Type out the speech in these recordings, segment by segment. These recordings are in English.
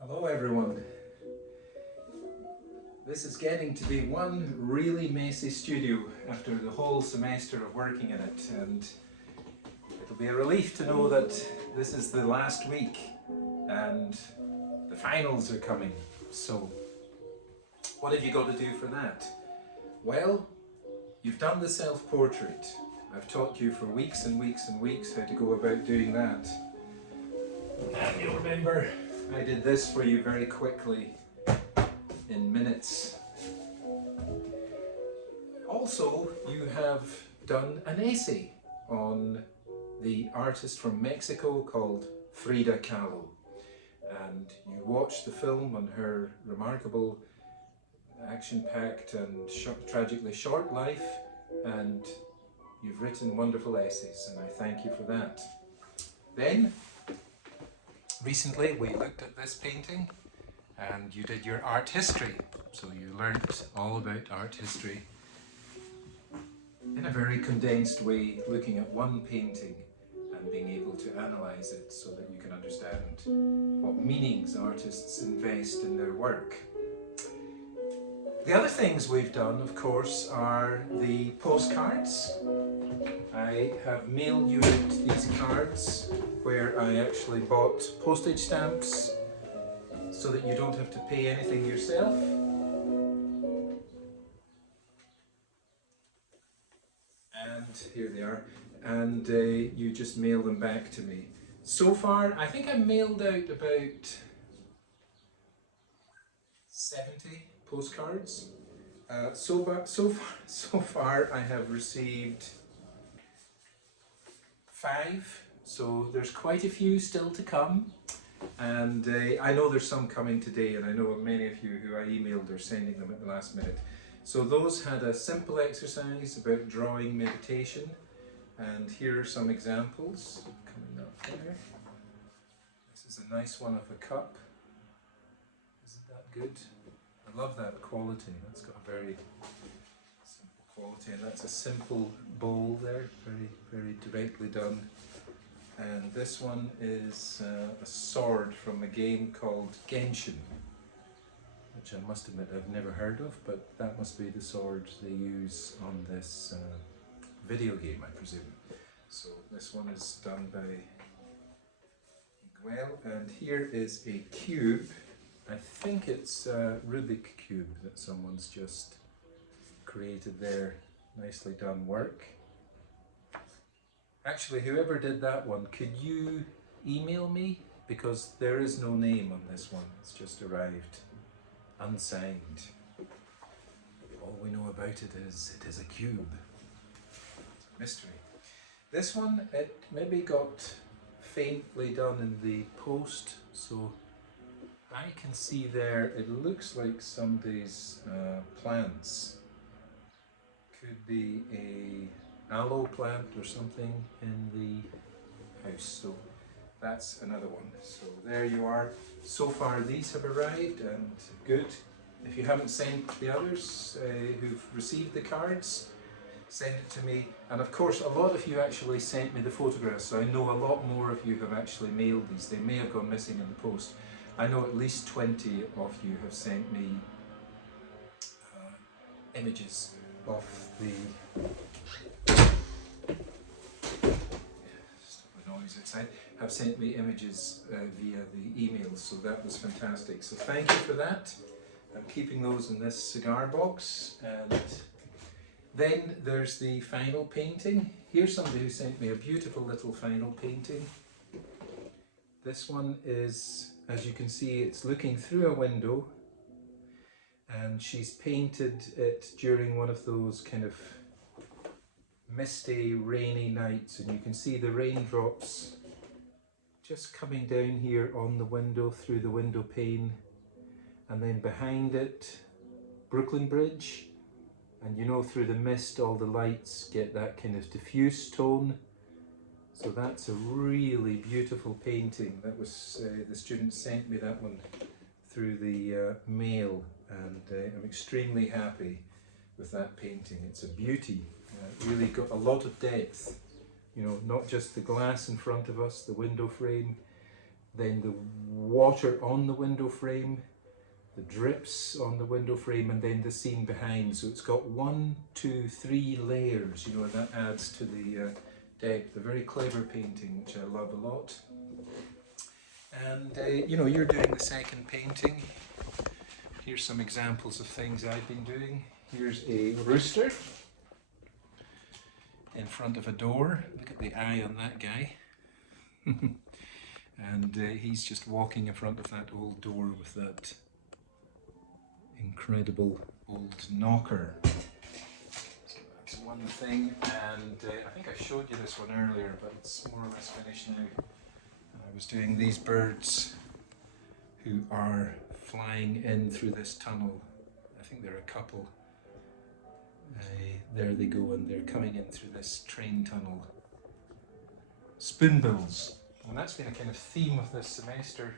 Hello everyone. This is getting to be one really messy studio after the whole semester of working in it, and it'll be a relief to know that this is the last week and the finals are coming. So what have you got to do for that? Well, you've done the self-portrait. I've taught you for weeks and weeks and weeks how to go about doing that. And you'll remember I did this for you very quickly in minutes. Also, you have done an essay on the artist from Mexico called Frida Kahlo, and you watched the film on her remarkable action-packed and tragically short life, and you've written wonderful essays, and I thank you for that. Then recently we looked at this painting and you did your art history, so you learnt all about art history in a very condensed way, looking at one painting and being able to analyse it so that you can understand what meanings artists invest in their work. The other things we've done, of course, are the postcards. I have mailed you out these cards where I actually bought postage stamps so that you don't have to pay anything yourself. And here they are. And you just mail them back to me. So far, I think I mailed out about 70 postcards. So far I have received 5, so there's quite a few still to come, and I know there's some coming today, and I know many of you who I emailed are sending them at the last minute. So those had a simple exercise about drawing meditation, and here are some examples coming up there. This is a nice one of a cup. Isn't that good? I love that quality. That's got a very simple quality, and that's a simple bowl there, very directly done. And this one is a sword from a game called Genshin, which I must admit I've never heard of, but that must be the sword they use on this video game, I presume. So this one is done by Miguel, and here is a cube. I think it's a Rubik cube that someone's just created there. Nicely done work. Actually, whoever did that one, could you email me? Because there is no name on this one. It's just arrived unsigned. All we know about it is a cube. It's a mystery. This one, it maybe got faintly done in the post, so I can see there, it looks like somebody's plants. Could be a aloe plant or something in the house. So that's another one. So there you are. So far these have arrived, and good. If you haven't sent the others who've received the cards, send it to me. And of course, a lot of you actually sent me the photographs, so I know a lot more of you have actually mailed these. They may have gone missing in the post. I know at least 20 of you have sent me images of the noise outside, have sent me images via the email, so that was fantastic. So thank you for that. I'm keeping those in this cigar box. And then there's the final painting. Here's somebody who sent me a beautiful little final painting. This one is, as you can see, it's looking through a window, and she's painted it during one of those kind of misty, rainy nights, and you can see the raindrops just coming down here on the window, through the window pane, and then behind it, Brooklyn Bridge, and you know, through the mist all the lights get that kind of diffuse tone. So that's a really beautiful painting. That was, the student sent me that one through the mail, and I'm extremely happy with that painting. It's a beauty. It really got a lot of depth, you know, not just the glass in front of us, the window frame, then the water on the window frame, the drips on the window frame, and then the scene behind. So it's got 1, 2, 3 layers, you know, and that adds to the depth. A very clever painting, which I love a lot. And you know, you're doing the second painting. Here's some examples of things I've been doing. Here's a rooster in front of a door. Look at the eye on that guy. And he's just walking in front of that old door with that incredible old knocker. So that's one thing, and I think I showed you this one earlier, but it's more or less finished now. I was doing these birds who are flying in through this tunnel. I think there are a couple. There they go, and they're coming in through this train tunnel. Spoonbills, and that's been a kind of theme of this semester.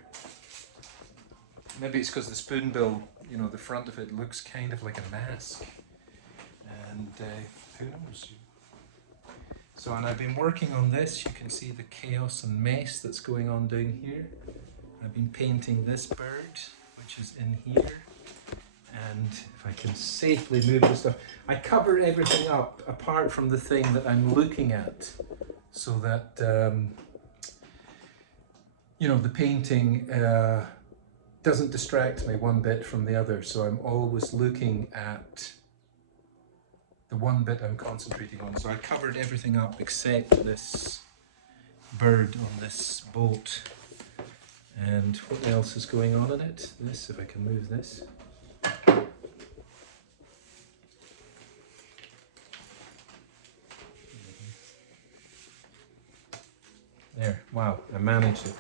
Maybe it's because the spoonbill, you know, the front of it looks kind of like a mask, and who knows. So, and I've been working on this. You can see the chaos and mess that's going on down here. I've been painting this bird, which is in here. And if I can safely move the stuff, I cover everything up apart from the thing that I'm looking at, so that you know, the painting doesn't distract me one bit from the other. So I'm always looking at the one bit I'm concentrating on. So I covered everything up except this bird on this boat. And what else is going on in it? This, if I can move this. There, wow, I managed it.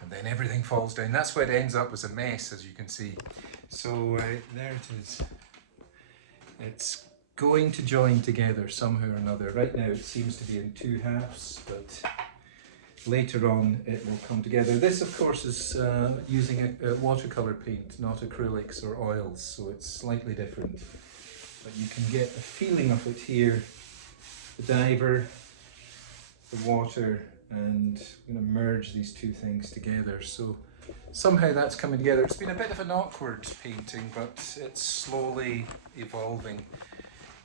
And then everything falls down. That's why it ends up as a mess, as you can see. So there it is. It's going to join together somehow or another. Right now it seems to be in 2 halves, but later on it will come together. This, of course, is using a watercolour paint, not acrylics or oils, so it's slightly different. But you can get a feeling of it here. The diver, the water, and I'm going to merge these 2 things together. So somehow that's coming together. It's been a bit of an awkward painting, but it's slowly evolving.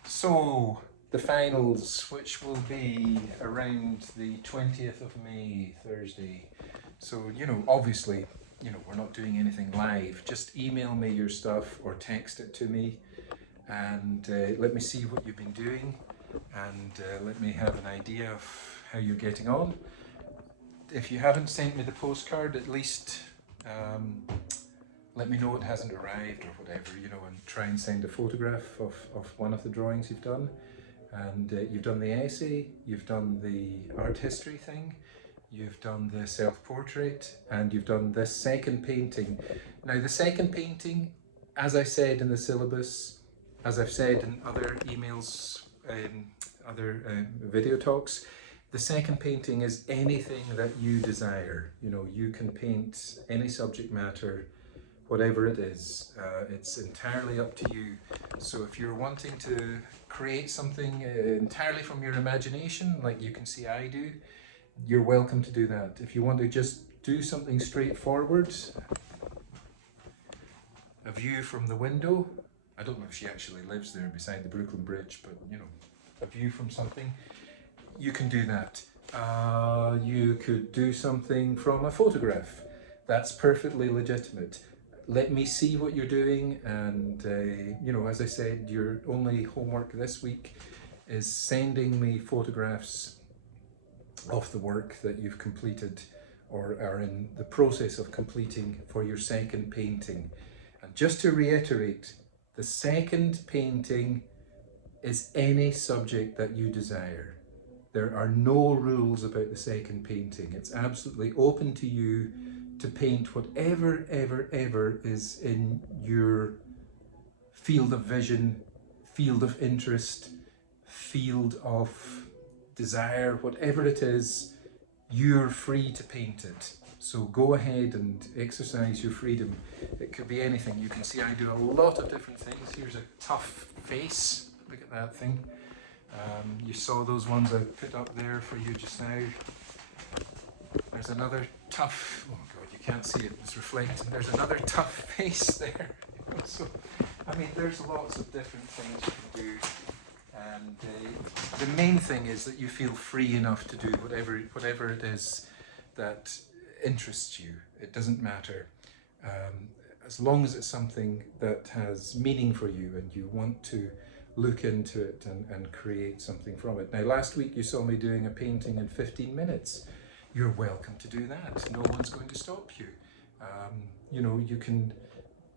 So the finals, which will be around the 20th of May, Thursday. So, you know, obviously, you know, we're not doing anything live. Just email me your stuff or text it to me, and let me see what you've been doing, and let me have an idea of how you're getting on. If you haven't sent me the postcard, at least let me know it hasn't arrived or whatever, you know, and try and send a photograph of one of the drawings you've done. And you've done the essay, you've done the art history thing, you've done the self-portrait, and you've done this second painting. Now the second painting, as I said in the syllabus, as I've said in other emails, other video talks, the second painting is anything that you desire. You know, you can paint any subject matter, whatever it is. It's entirely up to you. So if you're wanting to create something entirely from your imagination, like you can see I do, you're welcome to do that. If you want to just do something straightforward, a view from the window, I don't know if she actually lives there beside the Brooklyn Bridge, but you know, a view from something, you can do that. You could do something from a photograph. That's perfectly legitimate. Let me see what you're doing, and you know, as I said, your only homework this week is sending me photographs of the work that you've completed or are in the process of completing for your second painting. And just to reiterate, the second painting is any subject that you desire. There are no rules about the second painting. It's absolutely open to you to paint whatever ever is in your field of vision, field of interest, field of desire, whatever it is, you're free to paint it. So go ahead and exercise your freedom. It could be anything. You can see I do a lot of different things. Here's a tough face. Look at that thing. You saw those ones I put up there for you just now. there's another tough, oh God, you can't see it, it's reflecting. There's another tough face there. So, I mean, there's lots of different things you can do. And the main thing is that you feel free enough to do whatever it is that interests you. It doesn't matter. As long as it's something that has meaning for you and you want to look into it and create something from it. Now, last week you saw me doing a painting in 15 minutes. You're welcome to do that. No one's going to stop you. You know, you can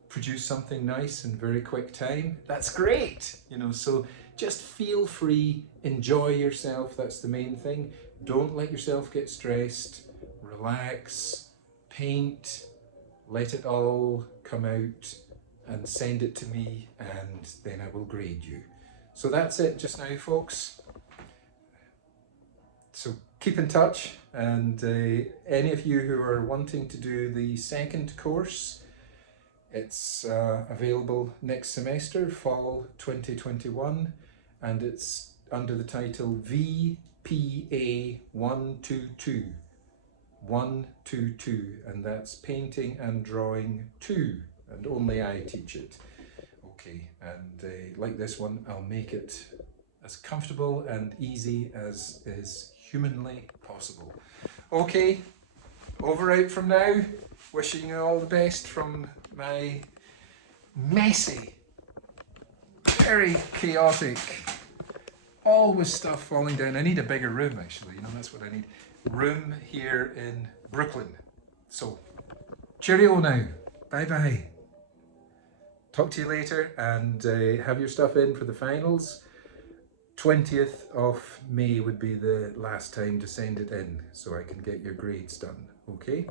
produce something nice in very quick time. That's great, you know, so just feel free, enjoy yourself. That's the main thing. Don't let yourself get stressed. Relax, paint, let it all come out and send it to me, and then I will grade you. So that's it just now, folks. So keep in touch, and any of you who are wanting to do the second course, it's available next semester, fall 2021, and it's under the title VPA 122. 122, and that's painting and drawing 2, and only I teach it. Okay, and like this one, I'll make it as comfortable and easy as is humanly possible. Okay, over out from now. Wishing you all the best from my messy, very chaotic, always stuff falling down. I need a bigger room, actually, you know, that's what I need. Room here in Brooklyn. So, cheerio now. Bye-bye. Talk to you later, and have your stuff in for the finals. 20th of May would be the last time to send it in, so I can get your grades done, okay?